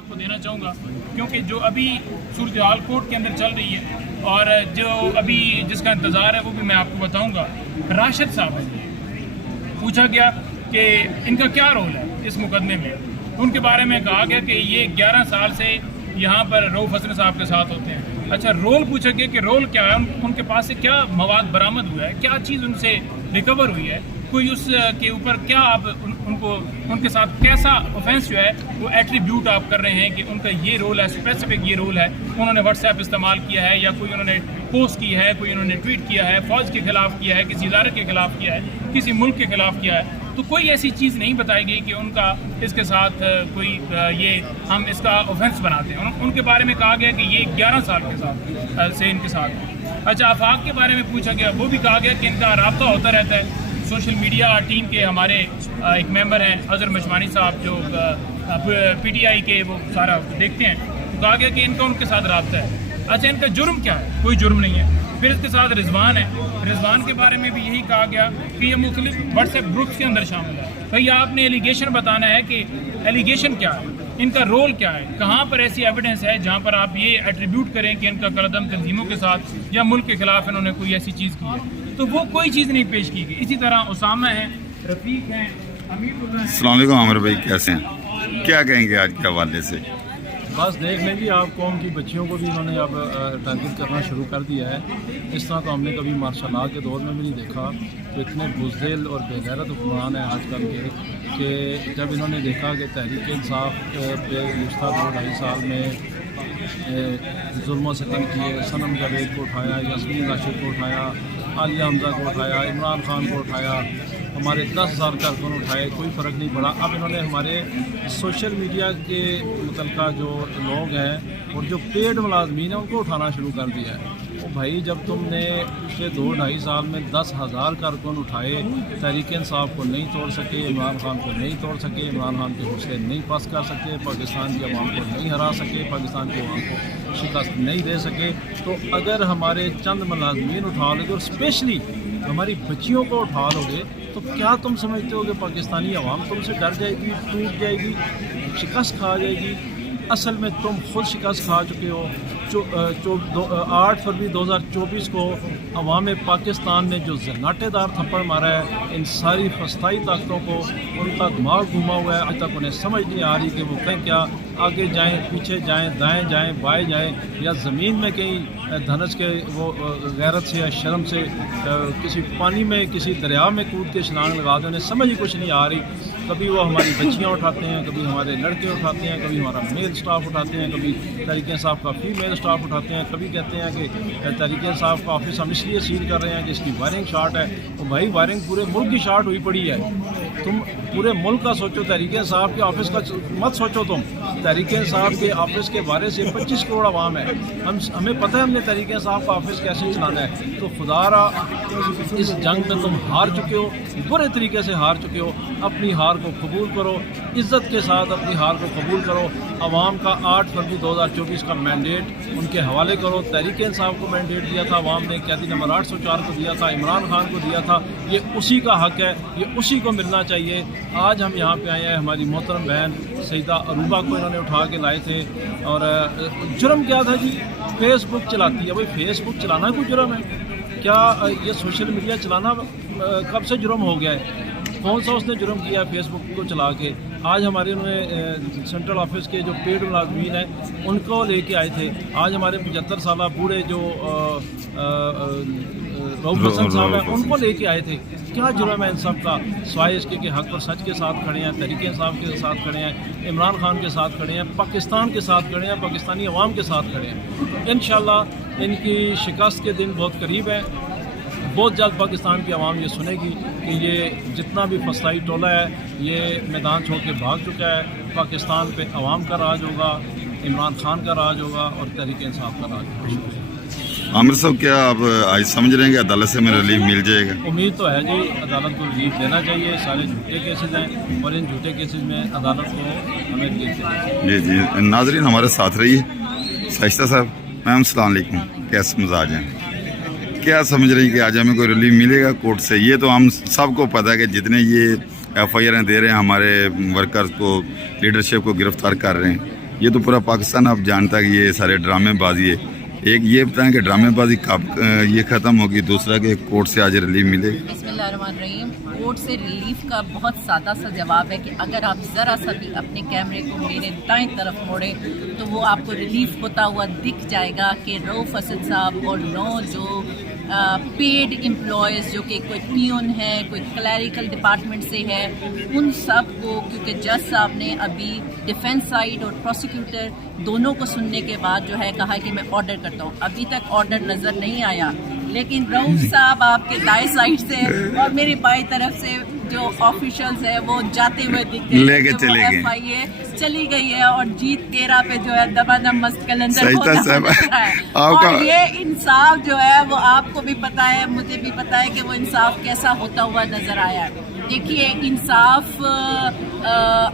آپ کو دینا چاہوں گا کیونکہ جو ابھی صورتحال کورٹ کے اندر چل رہی ہے اور جو ابھی جس کا انتظار ہے وہ بھی میں آپ کو بتاؤں گا. راشد صاحب ہے, پوچھا گیا کہ ان کا کیا رول ہے اس مقدمے میں. ان کے بارے میں کہا گیا کہ یہ 11 سال سے یہاں پر رؤف حسن صاحب کے ساتھ ہوتے ہیں. اچھا, رول پوچھا گیا کہ رول کیا ہے, ان کے پاس سے کیا مواد برآمد ہوا ہے, کیا چیز ان سے ریکور ہوئی ہے, کوئی اس کے اوپر کیا آپ ان کے ساتھ کیسا آفینس جو ہے وہ ایٹریبیوٹ آپ کر رہے ہیں کہ ان کا یہ رول ہے, اسپیسیفک یہ رول ہے. انہوں نے واٹس ایپ استعمال کیا ہے یا کوئی انہوں نے پوسٹ کی ہے, کوئی انہوں نے ٹویٹ کیا ہے, فوج کے خلاف کیا ہے, کسی ادارے کے خلاف کیا ہے, کسی ملک کے خلاف کیا ہے. تو کوئی ایسی چیز نہیں بتائی گئی کہ ان کا اس کے ساتھ کوئی یہ ہم اس کا آفینس بناتے ہیں. ان کے بارے میں کہا گیا کہ یہ 11 سال کے ساتھ سے ان کے ساتھ. اچھا, آفاق کے بارے میں پوچھا گیا, وہ بھی کہا گیا کہ ان کا رابطہ ہوتا رہتا ہے. سوشل میڈیا ٹیم کے ہمارے ایک ممبر ہیں اظہر مشوانی صاحب جو پی ٹی آئی کے وہ سارا دیکھتے ہیں, تو کہا گیا کہ ان کا ان کے ساتھ رابطہ ہے. اچھا, ان کا جرم کیا ہے, کوئی جرم نہیں ہے. پھر اس کے ساتھ رضوان ہے, رضوان کے بارے میں بھی یہی کہا گیا کہ یہ مختلف واٹس ایپ گروپس کے اندر شامل ہے. بھائی آپ نے ایلیگیشن بتانا ہے کہ ایلیگیشن کیا ہے, ان کا رول کیا ہے, کہاں پر ایسی ایویڈنس ہے جہاں پر آپ یہ ایٹریبیوٹ کریں کہ ان کا قلعدم تنظیموں کے ساتھ یا ملک کے خلاف انہوں نے کوئی ایسی چیز کی ہے. تو وہ کوئی چیز نہیں پیش کی گئی. اسی طرح اسامہ ہیں, رفیق ہیں, امیر اللہ ہیں. السلام علیکم عامر بھائی, کیسے ہیں, کیا کہیں گے آج کے حوالے سے؟ بس دیکھ لیں جی, آپ قوم کی بچیوں کو بھی انہوں نے اب ٹارگٹ کرنا شروع کر دیا ہے. اس طرح تو ہم نے کبھی مارشل لا کے دور میں بھی نہیں دیکھا کہ اتنے بزدل اور بے غیرت حکمران ہیں آج کل کے, کہ جب انہوں نے دیکھا کہ تحریک انصاف پہ گزشتہ 2-2.5 سال میں ظلم و ستم کیے, صنم جاوید کو اٹھایا, یاسمین راشد کو اٹھایا, عالیہ حمزہ کو اٹھایا, عمران خان کو اٹھایا, ہمارے 10,000 کارکن اٹھائے, کوئی فرق نہیں پڑا. اب انہوں نے ہمارے سوشل میڈیا کے متعلقہ جو لوگ ہیں اور جو پیڈ ملازمین ہیں ان کو اٹھانا شروع کر دیا ہے. تو بھائی, جب تم نے پچھلے 2-2.5 سال میں 10,000 کارکن اٹھائے, تحریک انصاف کو نہیں توڑ سکے, عمران خان کو نہیں توڑ سکے, عمران خان کے حوصلے نہیں پست کر سکے, پاکستان کی عوام کو نہیں ہرا سکے, پاکستان کی عوام کو شکست نہیں دے سکے, تو اگر ہمارے چند ملازمین اٹھا لے گے اور اسپیشلی ہماری بچیوں کو اٹھا لو گے, تو کیا تم سمجھتے ہو کہ پاکستانی عوام تم سے ڈر جائے گی, ٹوٹ جائے گی, شکست کھا جائے گی؟ اصل میں تم خود شکست کھا چکے ہو. 8 فروری 2024 کو عوام پاکستان نے جو زناٹے دار تھپڑ مارا ہے, ان ساری فسطائی طاقتوں کو ان کا دماغ گھوما ہوا ہے. آج تک انہیں سمجھ نہیں آ رہی کہ وہ کہیں کیا, آگے جائیں, پیچھے جائیں, دائیں جائیں, بائیں جائیں, یا زمین میں کہیں دھنس کے وہ غیرت سے یا شرم سے کسی پانی میں, کسی دریا میں کود کے چھلانگ لگا دیں. انہیں سمجھ ہی کچھ نہیں آ رہی. کبھی وہ ہماری بچیاں اٹھاتے ہیں, کبھی ہمارے لڑکے اٹھاتے ہیں, کبھی ہمارا میل سٹاف اٹھاتے ہیں, کبھی تحریک انصاف کا فیمیل سٹاف اٹھاتے ہیں, کبھی کہتے ہیں کہ تحریک انصاف کا آفس ہم اس لیے سیل کر رہے ہیں کہ اس کی وائرنگ شارٹ ہے. تو بھائی, وائرنگ پورے ملک کی شارٹ ہوئی پڑی ہے. تم پورے ملک کا سوچو, تحریک انصاف کے آفس کا مت سوچو. تم تحریک انصاف کے آفس کے بارے سے 25 کروڑ عوام ہے, ہمیں پتہ ہے ہم نے تحریک انصاف کا آفس کیسے چلانا ہے. تو خدا را, اس جنگ میں تم ہار چکے ہو, برے طریقے سے ہار چکے ہو. اپنی ہار کو قبول کرو, عزت کے ساتھ اپنی ہار کو قبول کرو. عوام کا 8 فروری 2024 کا مینڈیٹ ان کے حوالے کرو. تحریک انصاف کو مینڈیٹ دیا تھا عوام نے, قیدی نمبر 804 کو دیا تھا, عمران خان کو دیا تھا. یہ اسی کا حق ہے, یہ اسی کو ملنا چاہیے. آج ہم یہاں پہ آئے ہیں, ہماری محترم بہن سیدہ عروبہ کو انہوں نے اٹھا کے لائے تھے. اور جرم کیا تھا جی, فیس بک چلاتی ہے. بھائی, فیس بک چلانا کوئی جرم ہے کیا؟ یہ سوشل میڈیا چلانا کب سے جرم ہو گیا ہے؟ کون سا اس نے جرم کیا فیس بک کو چلا کے؟ آج ہمارے انہوں نے سینٹرل آفس کے جو پیڈ ملازمین ہیں ان کو لے کے آئے تھے. آج ہمارے 75 سالہ بوڑھے جو رؤف حسن صاحب ہیں ان کو لے کے آئے تھے. کیا جرم ہے ان سب کا؟ سوائے اس کے کہ حق اور سچ کے ساتھ کھڑے ہیں, تحریک انصاف کے ساتھ کھڑے ہیں, عمران خان کے ساتھ کھڑے ہیں, پاکستان کے ساتھ کھڑے ہیں, پاکستانی عوام کے ساتھ کھڑے ہیں. انشاءاللہ ان کی شکست کے دن بہت قریب ہے. بہت جلد پاکستان کی عوام یہ سنے گی کہ یہ جتنا بھی فسطائی ٹولہ ہے یہ میدان چھوڑ کے بھاگ چکا ہے. پاکستان پہ عوام کا راج ہوگا, عمران خان کا راج ہوگا اور تحریک انصاف کا راج ہوگا. عامر صاحب, کیا آپ آج سمجھ رہے ہیں کہ عدالت سے میں ریلیف مل جائے گا؟ امید تو ہے جی, عدالت کو ریلیف دینا چاہیے. سارے جھوٹے کیسز ہیں اور ان جھوٹے کیسز میں عدالت کو ہمیں ریلیف دینا چاہیے. جی جی, ناظرین ہمارے ساتھ رہیے. شائستہ صاحب, میم السلام علیکم, کیسے مزاج ہیں, کیا سمجھ رہی ہیں کہ آج ہمیں کوئی ریلیف ملے گا کورٹ سے؟ یہ تو ہم سب کو پتہ ہے کہ جتنے یہ ایف آئی آریں دے رہے ہیں ہمارے ورکرز کو, لیڈرشپ کو گرفتار کر رہے ہیں, یہ تو پورا پاکستان آپ جانتا ہے کہ یہ سارے ڈرامے بازی ہے. ایک یہ بتائیں کہ ڈرامے بازی کب یہ ختم ہوگی, دوسرا کہ کورٹ سے آج ریلیف ملے گی. بسم اللہ الرحمن الرحیم. کورٹ سے ریلیف کا بہت سادہ سا جواب ہے کہ اگر آپ ذرا سا بھی اپنے کیمرے کو میرے دائیں طرف موڑیں تو وہ آپ کو ریلیف ہوتا ہوا دکھ جائے گا کہ رؤف اسد صاحب اور 9 جو پیڈ امپلائیز جو کہ کوئی پیون ہے, کوئی کلیریکل ڈپارٹمنٹ سے ہے, ان سب کو, کیونکہ جج صاحب نے ابھی ڈیفینس سائڈ اور پروسیکیوٹر دونوں کو سننے کے بعد جو ہے کہا کہ میں آرڈر کرتا ہوں. ابھی تک آرڈر نظر نہیں آیا, لیکن رؤف صاحب آپ کے دائیں سائڈ سے اور میری بائیں طرف سے جو آفیشلز ہیں وہ جاتے ہوئے دکھتے ہیں, لے کے چلے گئے. FIA چلی گئی ہے اور جیت 13 پہ جو ہے دبا دم مست کلندر اور یہ انصاف جو ہے وہ آپ کو بھی پتا ہے, مجھے بھی پتا ہے کہ وہ انصاف کیسا ہوتا ہوا نظر آیا ہے. دیکھیے انصاف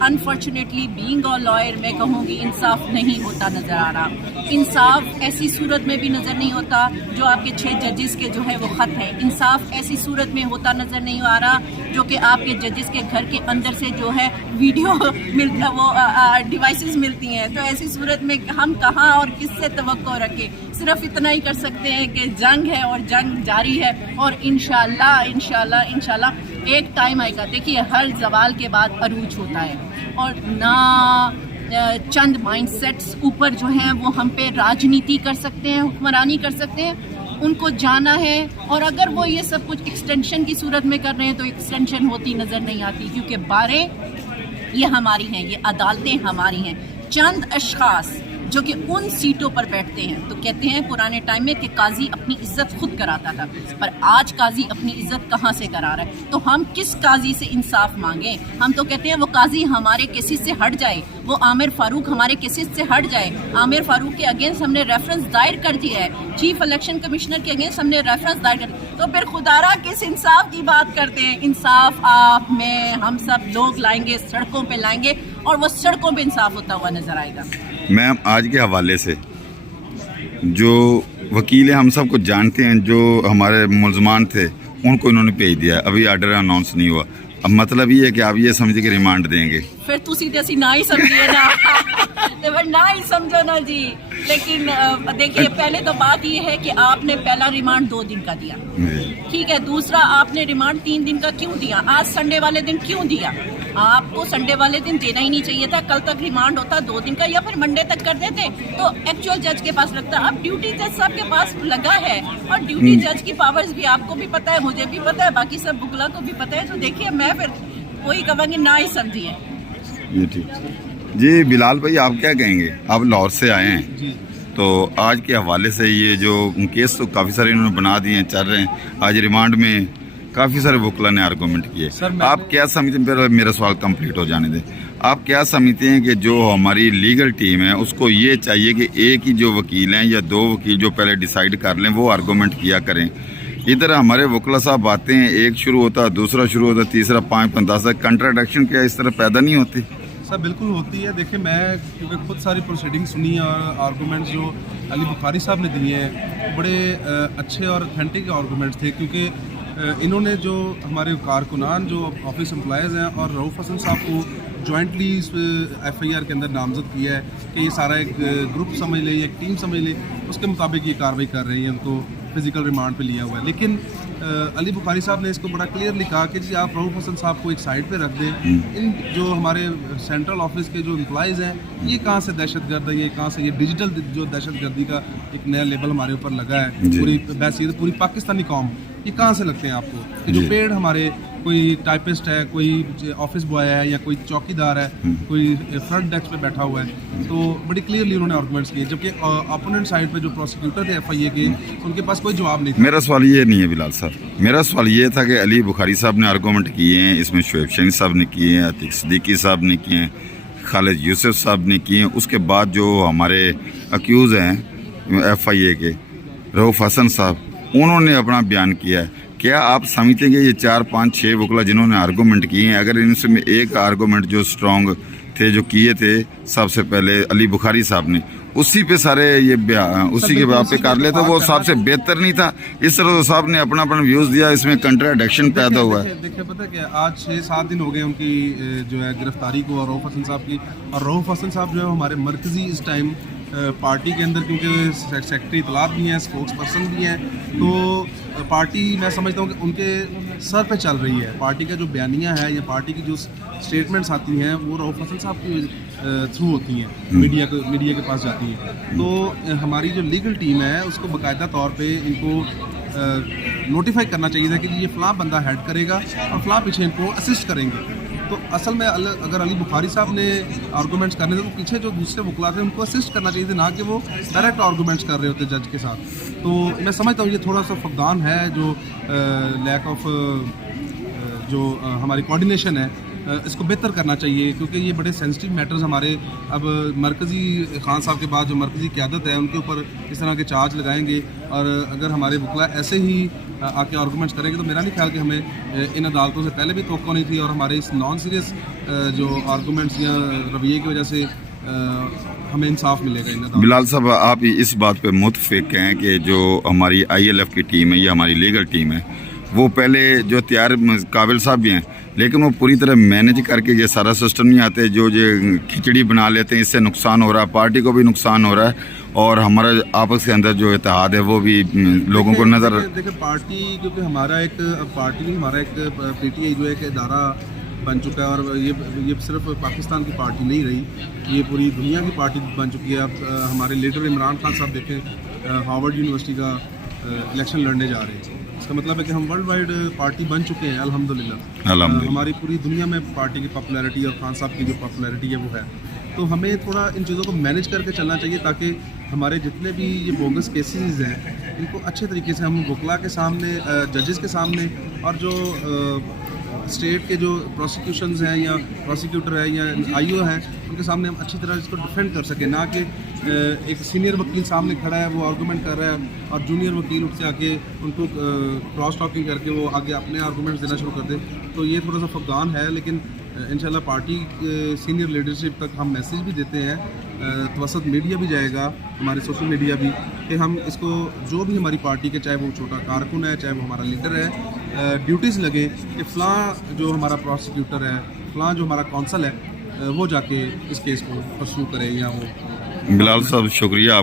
انفارچونیٹلی بینگ اے لائر میں کہوں گی انصاف نہیں ہوتا نظر آ رہا. انصاف ایسی صورت میں بھی نظر نہیں ہوتا جو آپ کے 6 ججز کے جو ہے وہ خط ہیں. انصاف ایسی صورت میں ہوتا نظر نہیں آ رہا جو کہ آپ کے ججز کے گھر کے اندر سے جو ہے ویڈیو ملتا, وہ ڈیوائسز ملتی ہیں. تو ایسی صورت میں ہم کہاں اور کس سے توقع رکھیں. صرف اتنا ہی کر سکتے ہیں کہ جنگ ہے اور جنگ جاری ہے, اور انشاءاللہ ایک ٹائم آئے گا. دیکھیے ہر زوال کے بعد عروج ہوتا ہے, اور نہ چند مائنڈ سیٹس اوپر جو ہیں وہ ہم پہ راجنیتی کر سکتے ہیں, حکمرانی کر سکتے ہیں. ان کو جانا ہے, اور اگر وہ یہ سب کچھ ایکسٹینشن کی صورت میں کر رہے ہیں تو ایکسٹینشن ہوتی نظر نہیں آتی, کیونکہ باریں یہ ہماری ہیں, یہ عدالتیں ہماری ہیں. چند اشخاص جو کہ ان سیٹوں پر بیٹھتے ہیں, تو کہتے ہیں پرانے ٹائم میں کہ قاضی اپنی عزت خود کراتا تھا, پر آج قاضی اپنی عزت کہاں سے کرا رہا ہے. تو ہم کس قاضی سے انصاف مانگیں؟ ہم تو کہتے ہیں وہ قاضی ہمارے کیسز سے ہٹ جائے, وہ عامر فاروق ہمارے کیسز سے ہٹ جائے. عامر فاروق کے اگینسٹ ہم نے ریفرنس دائر کر دیا ہے, چیف الیکشن کمشنر کے اگینسٹ ہم نے ریفرنس دائر کر دیا. تو پھر خدا را کس انصاف کی بات کرتے ہیں؟ انصاف آپ میں ہم سب لوگ لائیں گے, سڑکوں پہ لائیں گے, اور وہ سڑکوں پہ انصاف ہوتا ہوا نظر آئے گا. میم آج کے حوالے سے جو وکیل ہم سب کو جانتے ہیں, جو ہمارے ملزمان تھے ان کو انہوں نے بھیج دیا, ابھی آرڈر اناؤنس نہیں ہوا. اب مطلب یہ ہے کہ آپ یہ سمجھے کہ ریمانڈ دیں گے, پھر تو سیدھے سی نہ ہی سمجھیے نا, نہ ہی سمجھو نا جی. لیکن دیکھیے پہلے تو بات یہ ہے کہ آپ نے پہلا ریمانڈ 2 دن کا دیا, ٹھیک ہے. دوسرا آپ نے ریمانڈ 3 دن کا کیوں دیا؟ آج سنڈے والے دن کیوں دیا؟ آپ کو سنڈے والے دن دینا ہی نہیں چاہیے تھا. کل تک ریمانڈ ہوتا 2 دن کا, یا پھر منڈے تک کر دیتے تو ایکچوئل جج کے پاس لگتا. اب ڈیوٹی جج صاحب کے پاس لگا ہے, اور ڈیوٹی جج کی پاورز بھی آپ کو بھی پتہ ہے, مجھے بھی پتہ ہے, باقی سب بکلا کو بھی پتہ ہے. تو دیکھیے میں پھر وہی کہوں گی نہ ہی سمجھیے. جی ٹھیک. جی بلال بھائی آپ کیا کہیں گے؟ آپ لاہور سے آئے ہیں, تو آج کے حوالے سے یہ جو کیس تو کافی سارے انہوں نے بنا دیے ہیں, چل رہے ہیں. آج ریمانڈ میں کافی سارے وکلا نے آرگومنٹ کیے. آپ کیا سمجھتے ہیں, میرا سوال کمپلیٹ ہو جانے دیں, آپ کیا سمجھتے ہیں کہ جو ہماری لیگل ٹیم ہے اس کو یہ چاہیے کہ ایک ہی جو وکیل ہیں یا 2 وکیل جو پہلے ڈیسائیڈ کر لیں وہ آرگومنٹ کیا کریں؟ ادھر ہمارے وکلا صاحب آتے ہیں, ایک شروع ہوتا, دوسرا شروع ہوتا, تیسرا 5 15 کنٹراڈکشن کیا اس طرح پیدا نہیں ہوتی؟ سر بالکل ہوتی ہے. دیکھیں میں کیونکہ خود ساری پروسیڈنگ سنی اور آرگومنٹس جو علی بخاری صاحب نے دیے ہیں بڑے اچھے اور اتھینٹک آرگومنٹس تھے, کیونکہ انہوں نے جو ہمارے کارکنان جو آفس امپلائیز ہیں اور رؤف حسن صاحب کو جوائنٹلی FIR کے اندر نامزد کیا ہے کہ یہ سارا ایک گروپ سمجھ لیں, ایک ٹیم سمجھ لیں, اس کے مطابق یہ کارروائی کر رہی ہے, ان کو فزیکل ریمانڈ پہ لیا ہوا ہے. لیکن علی بخاری صاحب نے اس کو بڑا کلیئرلی کہا کہ جی آپ رؤف حسن صاحب کو ایک سائڈ پہ رکھ دیں, ان جو ہمارے سینٹرل آفس کے جو امپلائیز ہیں یہ کہاں سے دہشت گرد ہے, یہ کہاں سے, یہ ڈیجیٹل جو دہشت گردی کا ایک نیا لیبل ہمارے اوپر لگا ہے, پوری بحثیت پوری پاکستانی قوم, یہ کہاں سے لگتے ہیں آپ کو کہ جو پیڈ ہمارے کوئی ٹائپسٹ ہے, کوئی آفس بوائے ہے, یا کوئی چوکی دار ہے, کوئی فرنٹ ڈیسک پہ بیٹھا ہوا ہے. تو بڑی کلیئرلی انہوں نے آرگومنٹس کیے, جبکہ اپوننٹ سائڈ پہ جو پروسیکیوٹر تھے FIA کے, ان کے پاس کوئی جواب نہیں تھا. میرا سوال یہ نہیں ہے بلال صاحب, میرا سوال یہ تھا کہ علی بخاری صاحب نے آرگومنٹ کیے ہیں, اس میں شعیب شہین صاحب نے کیے ہیں, عتیق صدیقی صاحب نے کیے ہیں, خالد یوسف صاحب نے کیے ہیں. اس کے بعد جو ہمارے اکیوز ہیں FIA کے رؤف حسن صاحب, انہوں نے اپنا بیان کیا ہے. کیا آپ سمجھتے ہیں کہ یہ 4 5 6 وکلا جنہوں نے آرگومنٹ کیے ہیں, اگر ان سے میں ایک آرگومنٹ جو اسٹرانگ تھے جو کیے تھے سب سے پہلے علی بخاری صاحب نے, اسی پہ سارے یہ اسی کے بعد پہ کر لے تو وہ سب سے بہتر نہیں تھا. اس طرح صاحب نے اپنا ویوز دیا, اس میں کنٹراڈکشن پیدا ہوا ہے. دیکھیں پتہ کیا, آج 6-7 دن ہو گئے ان کی جو ہے گرفتاری کو, اور رؤف حسن صاحب کی. اور رؤف حسن صاحب جو ہے ہمارے مرکزی اس ٹائم پارٹی کے اندر, کیونکہ سیکرٹری اطلاعات بھی ہیں, اسپوکس پرسن بھی ہیں, تو پارٹی میں سمجھتا ہوں کہ ان کے سر پہ چل رہی ہے. پارٹی کا جو بیانیہ ہے یا پارٹی کی جو اسٹیٹمنٹس آتی ہیں وہ رؤف حسن صاحب کے تھرو ہوتی ہیں, میڈیا کے پاس جاتی ہیں. تو ہماری جو لیگل ٹیم ہے اس کو باقاعدہ طور پہ ان کو نوٹیفائی کرنا چاہیے تھا کہ یہ فلاں بندہ ہیڈ کرے گا اور فلاں پیچھے ان کو اسسٹ کریں گے. تو اصل میں اگر علی بخاری صاحب نے آرگومنٹس کرنے تھے تو پیچھے جو دوسرے وکلا تھے ان کو اسسٹ کرنا چاہیے تھے, نہ کہ وہ ڈائریکٹ آرگومنٹس کر رہے ہوتے جج کے ساتھ. تو میں سمجھتا ہوں یہ تھوڑا سا فقدان ہے, جو لیک آف جو ہماری کوآرڈینیشن ہے, اس کو بہتر کرنا چاہیے, کیونکہ یہ بڑے سینسٹیو میٹرز ہمارے اب مرکزی خان صاحب کے بعد جو مرکزی قیادت ہے ان کے اوپر اس طرح کے چارج لگائیں گے, اور اگر ہمارے وکلا ایسے ہی آ کے آرگومنٹس کریں گے تو میرا نہیں خیال کہ ہمیں ان عدالتوں سے پہلے بھی توقع نہیں تھی, اور ہمارے اس نان سیریس جو آرگومنٹس یا رویے کی وجہ سے ہمیں انصاف ملے گا ان عدالتوں. بلال صاحب, آپ اس بات پہ متفق ہیں کہ جو ہماری ILF کی ٹیم ہے یا ہماری لیگل ٹیم ہے وہ پہلے جو تیار قابل صاحب بھی ہیں, لیکن وہ پوری طرح مینج کر کے یہ سارا سسٹم نہیں آتے, جو کھچڑی بنا لیتے ہیں, اس سے نقصان ہو رہا ہے, پارٹی کو بھی نقصان ہو رہا ہے, اور ہمارا آپس کے اندر جو اتحاد ہے وہ بھی لوگوں کو نظر. دیکھیں پارٹی, کیونکہ ہمارا ایک پارٹی نہیں, ہمارا ایک PTI جو ہے ایک ادارہ بن چکا ہے, اور یہ صرف پاکستان کی پارٹی نہیں رہی, یہ پوری دنیا کی پارٹی بن چکی ہے. اب ہمارے لیڈر عمران خان صاحب دیکھیں ہارورڈ یونیورسٹی کا الیکشن لڑنے جا رہے ہیں, اس کا مطلب ہے کہ ہم ورلڈ وائڈ پارٹی بن چکے ہیں الحمدللہ. ہماری پوری دنیا میں پارٹی کی پاپولیرٹی اور خان صاحب کی جو پاپولیرٹی ہے وہ ہے. تو ہمیں تھوڑا ان چیزوں کو مینیج کر کے چلنا چاہیے تاکہ ہمارے جتنے بھی یہ بوگس کیسز ہیں ان کو اچھے طریقے سے ہم وکلا کے سامنے, ججز کے سامنے, اور جو اسٹیٹ کے جو پروسیکیوشنز ہیں یا پروسیکیوٹر ہے یا IO ہیں ان کے سامنے ہم اچھی طرح اس کو ڈیفینڈ کر سکیں, نہ کہ ایک سینئر وکیل سامنے کھڑا ہے وہ آرگومنٹ کر رہا ہے اور جونیئر وکیل اٹھ سے آ کے ان کو کراس ٹاکنگ کر کے وہ آگے اپنے آرگومنٹس دینا شروع کر دے. تو یہ تھوڑا سا فقدان ہے, لیکن انشاءاللہ پارٹی سینئر لیڈرشپ تک ہم میسیج بھی دیتے ہیں, توسط میڈیا بھی جائے گا, ہمارے سوشل میڈیا بھی, کہ ہم اس کو جو بھی ہماری پارٹی کے, چاہے وہ چھوٹا کارکن ہے, چاہے وہ ہمارا لیڈر ہے, ڈیوٹیز لگے کہ فلاں جو ہمارا پروسیکیوٹر ہے, فلاں جو ہمارا کونسل ہے, وہ جا کے اس کیس کو پرسو کرے یا وہ. بلال صاحب شکریہ آپ